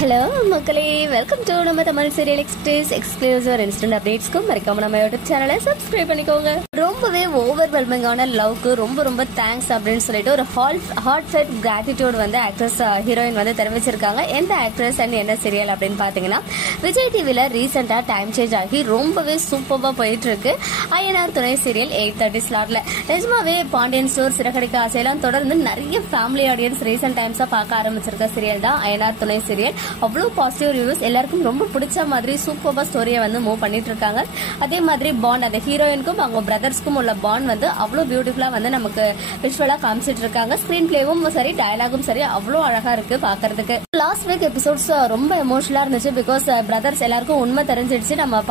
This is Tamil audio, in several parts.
ஹலோ மக்களே, வெல்கம் டு நம்ம Tamil serial express exclusive instant அப்டேட்ஸ்க்கும் மறக்காம நம்ம யூடியூப் சேனலை சப்ஸ்கிரைப் பண்ணிக்கோங்க. ரொம்பவே ஓவர்வெல்மிங்கான லவ்க்கு ரொம்ப தேங்க்ஸ் அப்படின்னு சொல்லிட்டு ஒரு ஹார்ட் ஃபெட் கிராட்டிடியூட் வந்து ஆக்ட்ரஸ் ஹீரோயின் வந்து தெரிவிச்சிருக்காங்க. எந்த ஆக்ட்ரஸ் அண்ட் என்ன சீரியல் அப்படின்னு பாத்தீங்கன்னா, விஜய் டிவில ரீசெண்டா டைம் சேஞ்ச் ஆகி ரொம்பவே சூப்பர்வா போயிட்டு இருக்கு ஐயனார் துணை சீரியல் 8:30 ஸ்லாட்ல. நிஜமாவே பாண்டியன் ஸ்டோர், சிறகடிக்க ஆசையெல்லாம் தொடர்ந்து நிறைய ஃபேமிலி ஆடியன்ஸ் ரீசெண்ட் டைம்ஸா பார்க்க ஆரம்பிச்சிருக்க சீரியல் தான் ஐயனார் துணை சீரியல். அவ்வளவு பாசிட்டிவ் ரிவ்யூஸ், எல்லாருக்கும் ரொம்ப பிடிச்ச மாதிரி சூப்பர்வா ஸ்டோரியை வந்து மூவ் பண்ணிட்டு இருக்காங்க. அதே மாதிரி பாண்ட், அந்த ஹீரோயினுக்கும் அவங்க பிரதர்ஸ்க்கும் உள்ள பாண்ட் வந்து அவ்வளவு பியூட்டிஃபுல்லா வந்து நமக்கு விஷுவலா காமிச்சிட்டு இருக்காங்க. ஸ்கிரீன் பிளேவும் சரி, டயலாகும் சரி, அவ்வளவு அழகா இருக்கு பாக்குறதுக்கு. லாஸ்ட் வீக் எபிசோட்ஸ் ரொம்ப எமோஷனலா இருந்துச்சு. பிகாஸ் பிரதர்ஸ் எல்லாருக்கும் உண்மை தெரிஞ்சிடுச்சு. நம்ம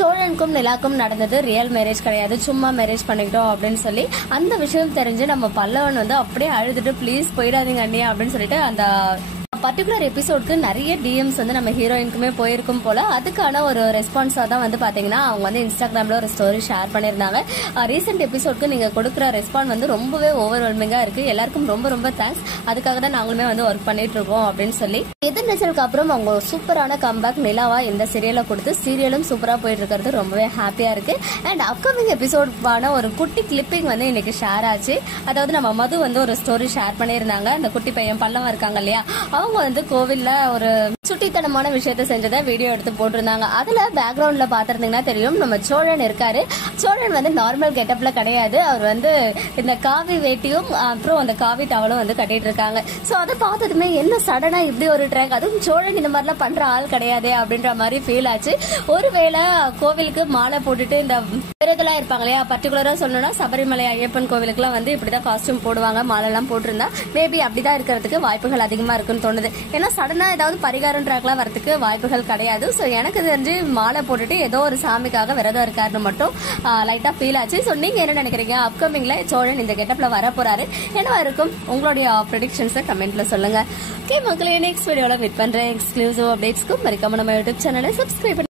சோழனுக்கும் நிலாக்கும் நடந்தது ரியல் மேரேஜ் கிடையாது, சும்மா மேரேஜ் பண்ணிக்கிட்டோம் அப்படின்னு சொல்லி அந்த விஷயம் தெரிஞ்சு நம்ம பல்லவன் வந்து அப்படியே அழுதுட்டு ப்ளீஸ் போயிடாதீங்க அண்ணியா அப்படின்னு சொல்லிட்டு அந்த பர்டிகுலர் எபிசோட்க்கு நிறைய டிஎம்ஸ் வந்து நம்ம ஹீரோயினுக்குமே போயிருக்கும் போல. அதுக்கான ஒரு ரெஸ்பான்ஸா தான் வந்து பாத்தீங்கன்னா அவங்க வந்து இன்ஸ்டாகிராம்ல ஒரு ஸ்டோரி ஷேர் பண்ணிருந்தாங்க. ரீசெண்ட் எபிசோட்க்கு நீங்க கொடுக்குற ரெஸ்பான்ஸ் வந்து ரொம்பவே ஓவர்வெல்மிங்கா இருக்கு, எல்லாருக்கும் ரொம்ப தேங்க்ஸ், அதுக்காக தான் நாங்களுமே வந்து ஒர்க் பண்ணிட்டு இருக்கோம் அப்படின்னு சொல்லி. எதிர்நீச்சலுக்கு அப்புறம் அவங்க ஒரு சூப்பரான கம்பேக் நிலாவா இந்த சீரியலை கொடுத்து சீரியலும் சூப்பரா போயிட்டு இருக்கிறது ரொம்பவே ஹாப்பியா இருக்கு. அண்ட் அப்கமிங் எபிசோட்கான ஒரு குட்டி கிளிப்பிங் வந்து இன்னைக்கு ஷேர் ஆச்சு. அதாவது நம்ம மது வந்து ஒரு ஸ்டோரி ஷேர் பண்ணியிருந்தாங்க. அந்த குட்டி பையன் பல்லவன் இருக்காங்க இல்லையா, அவங்க வந்து கோவில்ல ஒரு சுட்டித்தனமான விஷயத்த செஞ்சதை வீடியோ எடுத்து போட்டிருந்தாங்க. அதுல பேக்ரவுண்ட்ல பாத்திருந்தீங்கன்னா தெரியும், நம்ம சோழன் இருக்காரு. சோழன் வந்து நார்மல் கெட்டப்ல கிடையாது, அவர் வந்து இந்த காவி வேட்டியும் அப்புறம் அந்த காவி டவலும் வந்து கட்டிட்டு இருக்காங்க. சோ அதை பார்த்ததுமே என்ன சடனா இப்படி ஒரு ட்ராக், அதுவும் சோழன் இந்த மாதிரிலாம் பண்ற ஆள் கிடையாது அப்படின்ற மாதிரி ஃபீல் ஆச்சு. ஒருவேளை கோவிலுக்கு மாலை போட்டுட்டு இந்த விரதெல்லாம் இருப்பாங்க இல்லையா, பர்டிகுலரா சொல்லணும்னா சபரிமலை ஐயப்பன் கோவிலுக்கு எல்லாம் வந்து இப்படிதான் காஸ்டியூம் போடுவாங்க, மாலை எல்லாம் போட்டிருந்தா மேபி அப்படிதான் இருக்கிறதுக்கு வாய்ப்புகள் அதிகமா இருக்குன்னு தோணுது. ஏன்னா சடனா ஏதாவது பரிகாரம் ட்ராக்லாம் வரதுக்கு வாய்ப்புகள் கிடையாது. சோ எனக்கு தெரிஞ்சு மாலை போட்டுட்டு ஏதோ ஒரு சாமிக்காக விரதம் இருக்காருன்னு மட்டும் லைட்டா ஃபீல் ஆச்சு. சோ நீங்க என்ன நினைக்கிறீங்க? அப்கமிங்ல சோழன் இந்த கெட்டப்ல வர போறாரு, என்ன இருக்கும் உங்களுடைய ப்ரெடிக்ஷன்ஸை கமெண்ட்ல சொல்லுங்க. ஓகே மக்களே, நெக்ஸ்ட் வீடியோல மீட் பண்றேன். எக்ஸ்க்ளூசிவ் அப்டேட்ஸ்க்கு மறக்காம நம்ம யூடியூப் சேனலை சப்ஸ்கிரைப்